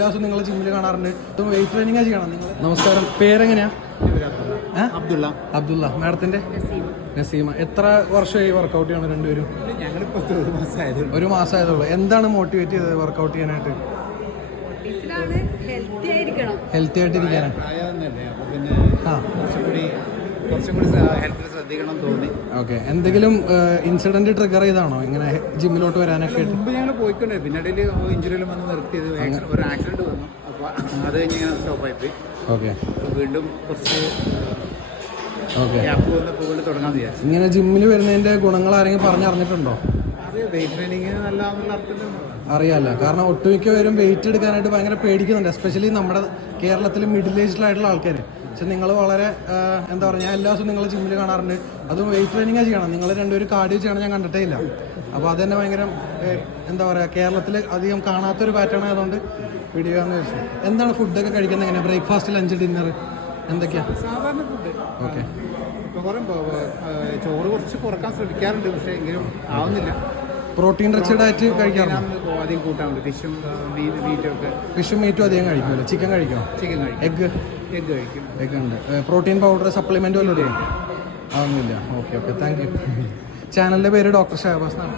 എല്ലാ ദിവസവും നിങ്ങൾ ജിമ്മിൽ കാണാറുണ്ട്. ഇപ്പം വെയിറ്റ് ട്രെയിനിങ് ചെയ്യണം നിങ്ങൾ. നമസ്കാരം, പേരെങ്ങനെയാ? അബ്ദുള്ള. മാഡത്തിന്റെ? നസീമ. എത്ര വർഷമായി വർക്കൗട്ട് ചെയ്യണം രണ്ടുപേരും? ഒരു മാസമായതുള്ളൂ. എന്താണ് മോട്ടിവേറ്റ് ചെയ്തത് വർക്കൗട്ട് ചെയ്യാനായിട്ട്? ഹെൽത്തി ആയിട്ടിരിക്കാനാണ്. ഓക്കെ. എന്തെങ്കിലും ഇൻസിഡന്റ് ട്രിഗർ ചെയ്താണോ ഇങ്ങനെ ജിമ്മിലോട്ട് വരാനൊക്കെ? മുമ്പ് ഞങ്ങൾ പോയിക്കൊണ്ടേ, പിന്നെ ഇടയിൽ ഇഞ്ചുറിയിൽ വന്ന് നിർത്തിയത് ഒരു ആക്സിഡന്റ് വന്നു. അപ്പോൾ അത് കഴിഞ്ഞ് സ്റ്റോപ്പായി പോയി. ഓക്കെ. വീണ്ടും കുറച്ച് തുടങ്ങാൻ വിചാരിച്ചു. ഇങ്ങനെ ജിമ്മിൽ വരുന്നതിന്റെ ഗുണങ്ങൾ ആരെങ്കിലും പറഞ്ഞറിഞ്ഞിട്ടുണ്ടോ? അറിയാമല്ലോ. കാരണം ഒട്ടുമിക്ക പേരും വെയിറ്റ് എടുക്കാനായിട്ട് ഭയങ്കര പേടിക്കുന്നുണ്ട്, എസ്പെഷ്യലി നമ്മുടെ കേരളത്തിൽ മിഡിൽ ഏജിലായിട്ടുള്ള ആൾക്കാർ. പക്ഷെ നിങ്ങൾ വളരെ എന്താ പറയുക, ഞാൻ എല്ലാ ദിവസവും നിങ്ങൾ ജിമ്മിൽ കാണാറുണ്ട്. അതും വെയിറ്റ് ട്രെയിനിങ് ചെയ്യണം. നിങ്ങൾ രണ്ടുപേരും കാർഡിയോ ചെയ്യണം, ഞാൻ കണ്ടിട്ടേ ഇല്ല. അപ്പോൾ അതന്നെ ഭയങ്കര എന്താ പറയുക, കേരളത്തിൽ അധികം കാണാത്തൊരു പാറ്റേൺ ആയതുകൊണ്ട് വീഡിയോ ആണെന്ന് വെച്ചു. എന്താണ് ഫുഡൊക്കെ കഴിക്കുന്നത്? എങ്ങനെ ബ്രേക്ക്ഫാസ്റ്റ്, ലഞ്ച്, ഡിന്നർ എന്തൊക്കെയാണ്? സാധാരണ ഫുഡ്. ഓക്കെ. ചോറ് കുറച്ച് കുറക്കാൻ ശ്രമിക്കാറുണ്ട്, പക്ഷേ എങ്കിലും ആവുന്നില്ല. പ്രോട്ടീൻ റിച്ച് ഡയറ്റ് കഴിക്കാറുണ്ട്. അധികം കൂട്ടാറുണ്ട്. ഫിഷും മീറ്റും ഒക്കെ. ഫിഷും മീറ്റും അധികം കഴിക്കുമല്ലോ. ചിക്കൻ കഴിക്കുമോ? ചിക്കൻ കഴിക്കും. എഗ് കഴിക്കും. എഗ് ഉണ്ട്. പ്രോട്ടീൻ പൗഡർ, സപ്ലിമെന്റ് വല്ലതും? ആവുന്നില്ല. ഓക്കെ. Thank you. ചാനലിന്റെ പേര് ഡോക്ടർ ഷഹബാസ് എന്നാണ്.